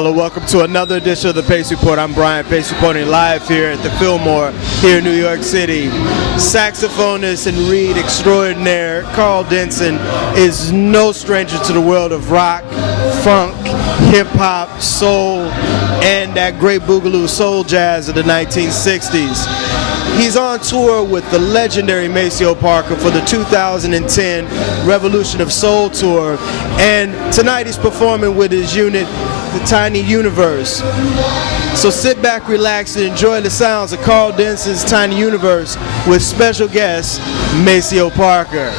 Ndegocello. Welcome to another edition of the Pace Report. I'm Brian, Pace reporting live here at the Fillmore here in New York City. Saxophonist and reed extraordinaire Karl Denson is no stranger to the world of rock, funk, hip-hop, soul, and that great boogaloo soul jazz of the 1960s. He's on tour with the legendary Maceo Parker for the 2010 Revolution of Soul Tour, and tonight he's performing with his unit, the Tiny Universe. So sit back, relax, and enjoy the sounds of Karl Denson's Tiny Universe with special guest Maceo Parker.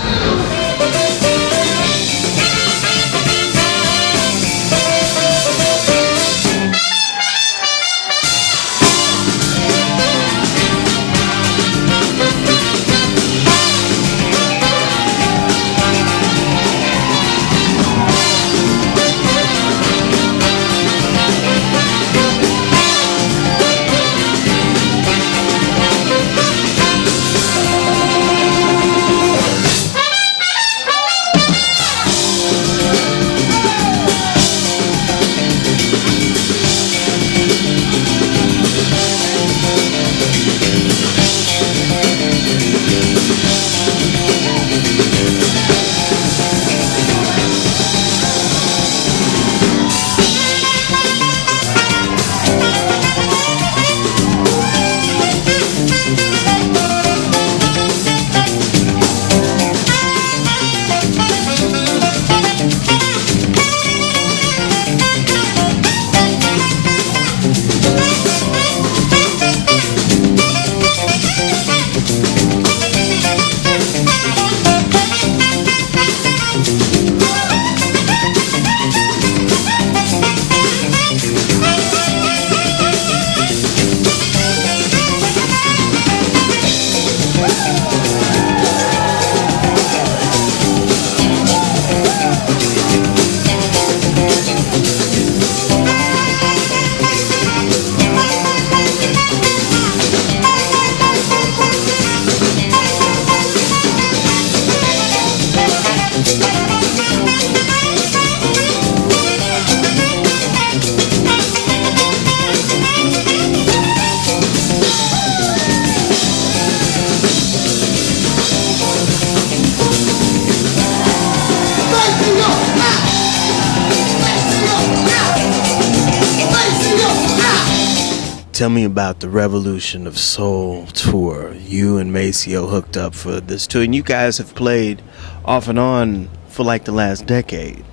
Tell me about the Revolution of Soul tour. You and Maceo hooked up for this tour, and you guys have played off and on for like the last decade.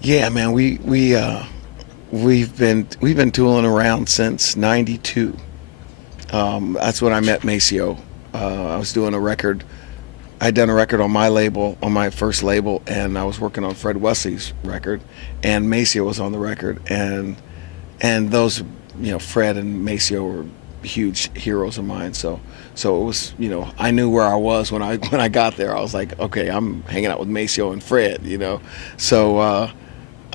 Yeah, man, we've been tooling around since '92. That's when I met Maceo. I was doing a record. I'd done a record on my label, on my first label, and I was working on Fred Wesley's record, and Maceo was on the record, and those, Fred and Maceo were huge heroes of mine. So it was, I knew where I was when I got there. I was like, okay, I'm hanging out with Maceo and Fred, So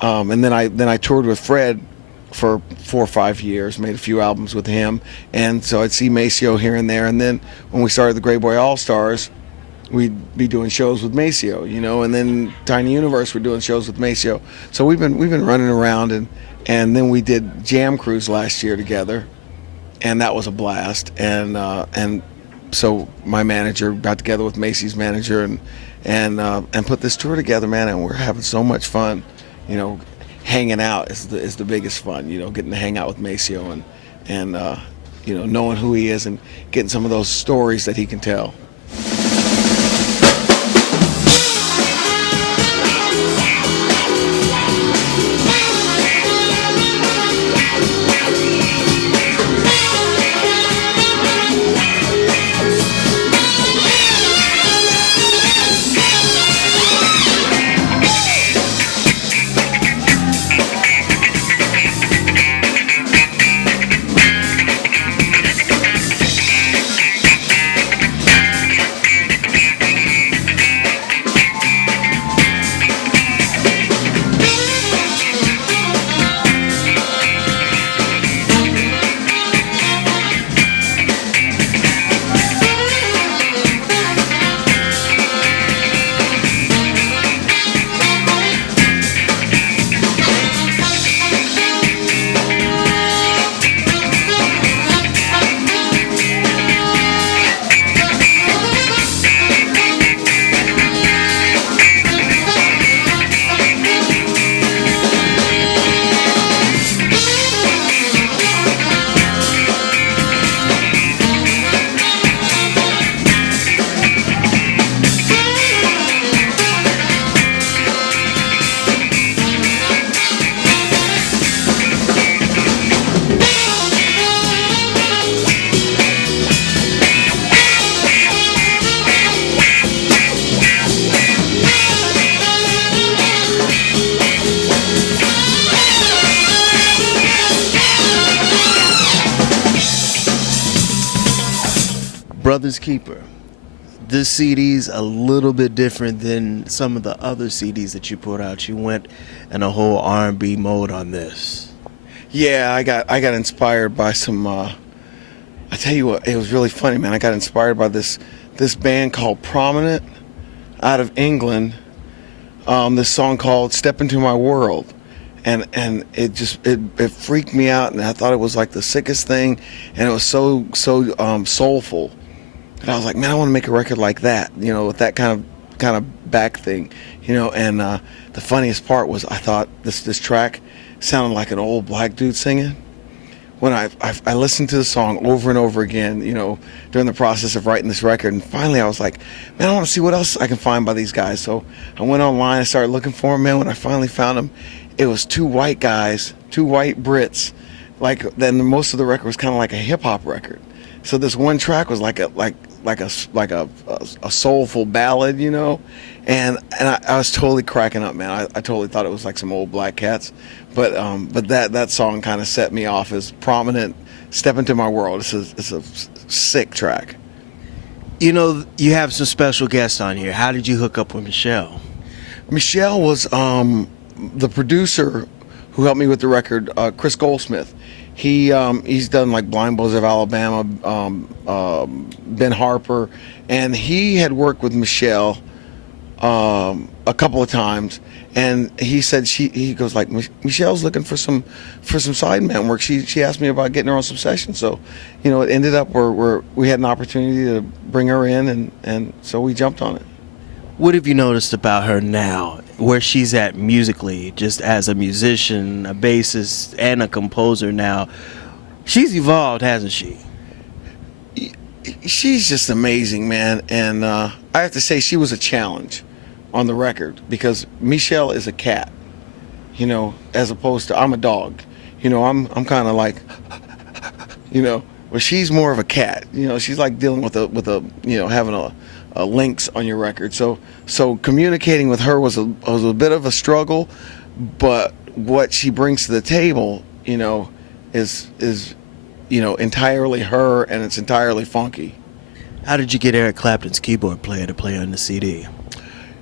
and then I toured with Fred for 4 or 5 years, made a few albums with him, and so I'd see Maceo here and there. And then when we started the Greyboy Allstars, we'd be doing shows with Maceo, and then Tiny Universe, we're doing shows with Maceo. So we've been running around, and then we did Jam Cruise last year together, and that was a blast. And so my manager got together with Macy's manager and put this tour together, man. And we're having so much fun. Hanging out is the biggest fun. Getting to hang out with Maceo and knowing who he is and getting some of those stories that he can tell. Brother's Keeper. This CD's a little bit different than some of the other CDs that you put out. You went in a whole R&B mode on this. Yeah, I got inspired by some. I tell you what, it was really funny, man. I got inspired by this band called Prominent out of England. This song called "Step Into My World," and it just it freaked me out, and I thought it was like the sickest thing, and it was so soulful. And I was like, man, I want to make a record like that, you know, with that kind of back thing, you know. And the funniest part was I thought this track sounded like an old black dude singing. When I listened to the song over and over again, you know, during the process of writing this record, and finally I was like, man, I want to see what else I can find by these guys. So I went online, I started looking for them, man. When I finally found them, it was two white guys, two white Brits. Like, then most of the record was kind of like a hip hop record. So this one track was like a soulful ballad, you know, and I was totally cracking up, man. I totally thought it was like some old black cats, but that song kind of set me off as Prominent. Step Into My World. It's a sick track. You know, you have some special guests on here. How did you hook up with Meshell? Meshell was the producer who helped me with the record, Chris Goldsmith. He's done like Blind Boys of Alabama, Ben Harper, and he had worked with Meshell a couple of times, and he said he goes like, Meshell's looking for some sideman work. She asked me about getting her on some sessions, so you know it ended up where we had an opportunity to bring her in, and so we jumped on it. What have you noticed about her now, where she's at musically, just as a musician, a bassist, and a composer now? She's evolved, hasn't she? She's just amazing, man. And I have to say, she was a challenge on the record because Meshell is a cat, you know, as opposed to I'm a dog. You know, I'm kind of like, you know, well, she's more of a cat. You know, she's like dealing with a you know, having a lynx on your record. So communicating with her was a bit of a struggle, but what she brings to the table, you know, is you know, entirely her, and it's entirely funky. How did you get Eric Clapton's keyboard player to play on the CD?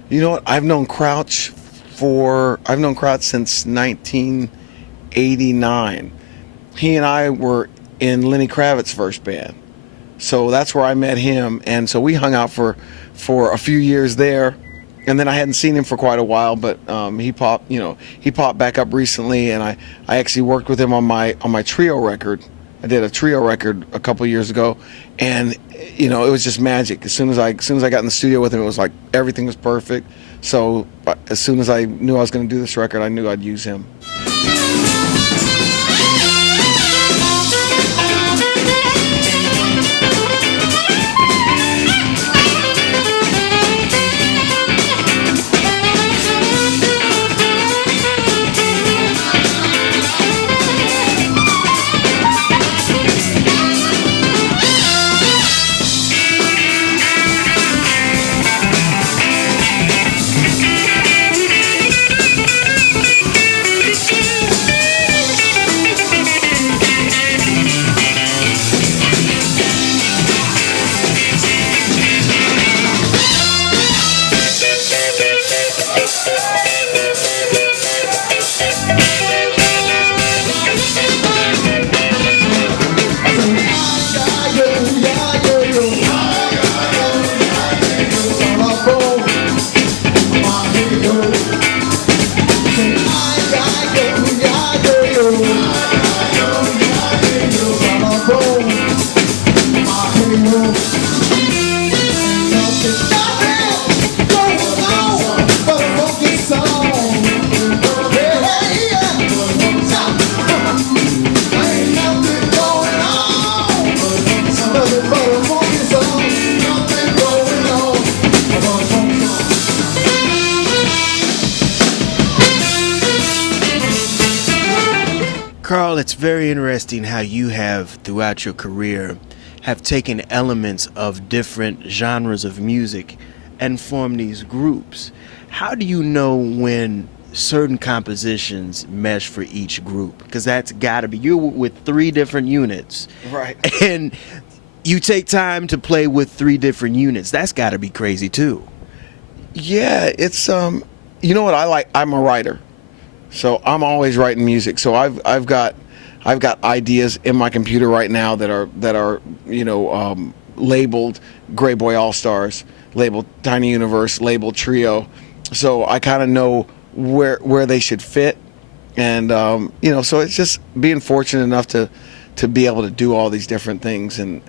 You know what? I've known Crouch since 1989. He and I were in Lenny Kravitz's first band. So that's where I met him, and so we hung out for a few years there, and then I hadn't seen him for quite a while, but he popped back up recently, and I actually worked with him on my trio record. I did a trio record a couple years ago, and you know, it was just magic. As soon as I got in the studio with him, it was like everything was perfect. So as soon as I knew I was going to do this record, I knew I'd use him. Karl, it's very interesting how you have, throughout your career, have taken elements of different genres of music and formed these groups. How do you know when certain compositions mesh for each group? Because that's got to be, you're with 3 different units. Right. And You take time to play with 3 different units. That's got to be crazy too. Yeah, it's you know what I like? I'm a writer, so I'm always writing music. So I've got ideas in my computer right now that are labeled Greyboy Allstars, labeled Tiny Universe, labeled Trio. So I kind of know where they should fit, and so it's just being fortunate enough to be able to do all these different things, and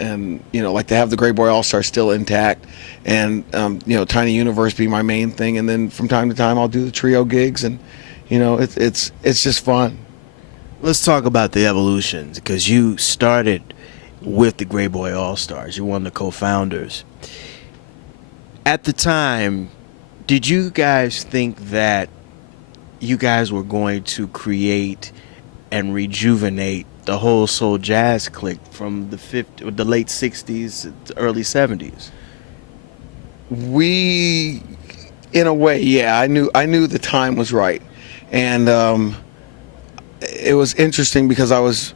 like to have the Greyboy Allstars still intact, and Tiny Universe be my main thing, and then from time to time I'll do the trio gigs, and it's just fun. Let's talk about the evolution, because you started with the Greyboy Allstars. You're one of the co-founders. At the time, did you guys think that you guys were going to create and rejuvenate the whole soul jazz clique from the late 60s to early 70s? We, in a way, yeah, I knew the time was right, and it was interesting because I was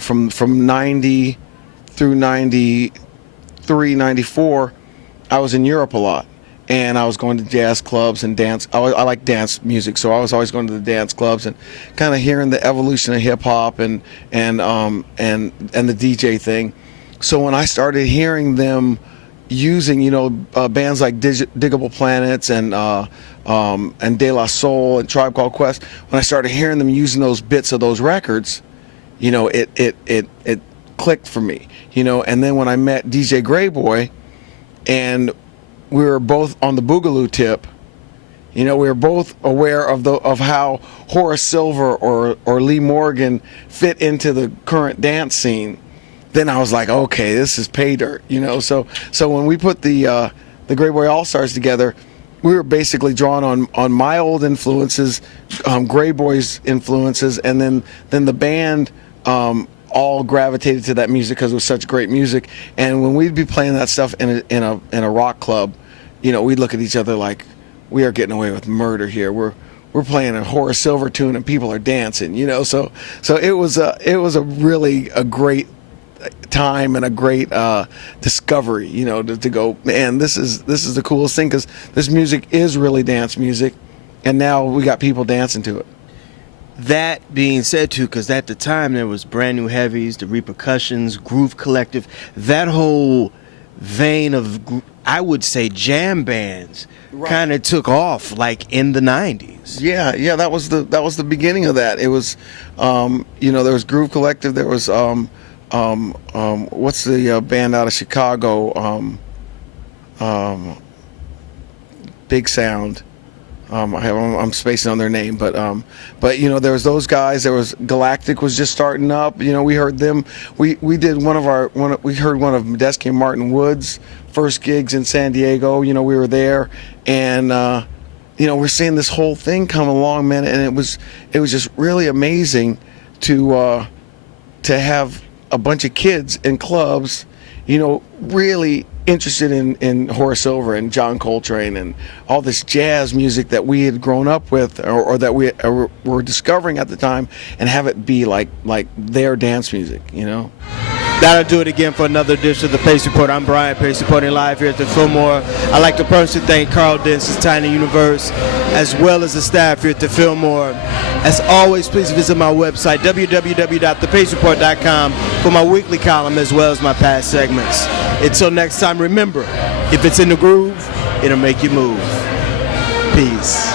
from 90 through 93, 94, I was in Europe a lot, and I was going to jazz clubs and dance. I like dance music, so I was always going to the dance clubs and kind of hearing the evolution of hip hop and the DJ thing. So when I started hearing them using bands like Diggable Planets and De La Soul and Tribe Called Quest, when I started hearing them using those bits of those records, it clicked for me, and then when I met DJ Greyboy, and we were both on the boogaloo tip, we were both aware of how Horace Silver or Lee Morgan fit into the current dance scene. Then I was like, okay, this is pay dirt, So when we put the Greyboy Allstars together, we were basically drawn on my old influences, Greyboy's influences, and then the band all gravitated to that music because it was such great music. And when we'd be playing that stuff in a rock club, we'd look at each other like, we are getting away with murder here. We're playing a Horace Silver tune and people are dancing, So it was a really great time and a great discovery, to go, man, this is the coolest thing, because this music is really dance music, and now we got people dancing to it. That being said, too, because at the time there was Brand New Heavies, the Repercussions, Groove Collective, that whole vein of, I would say, jam bands, right, kind of took off like in the 90s. Yeah, that was the beginning of that. It was, there was Groove Collective, there was what's the band out of Chicago? Big Sound. I'm spacing on their name, but there was those guys. There was Galactic was just starting up. We heard them. We did we heard one of Medeski and Martin Wood's first gigs in San Diego. We were there, and we're seeing this whole thing come along, man. And it was just really amazing to have a bunch of kids in clubs, really interested in Horace Silver and John Coltrane and all this jazz music that we had grown up with, or that we were discovering at the time, and have it be like their dance music, That'll do it again for another edition of the Pace Report. I'm Brian Pace, reporting live here at the Fillmore. I'd like to personally thank Karl Denson, Tiny Universe, as well as the staff here at the Fillmore. As always, please visit my website, www.thepacereport.com, for my weekly column as well as my past segments. Until next time, remember, if it's in the groove, it'll make you move. Peace.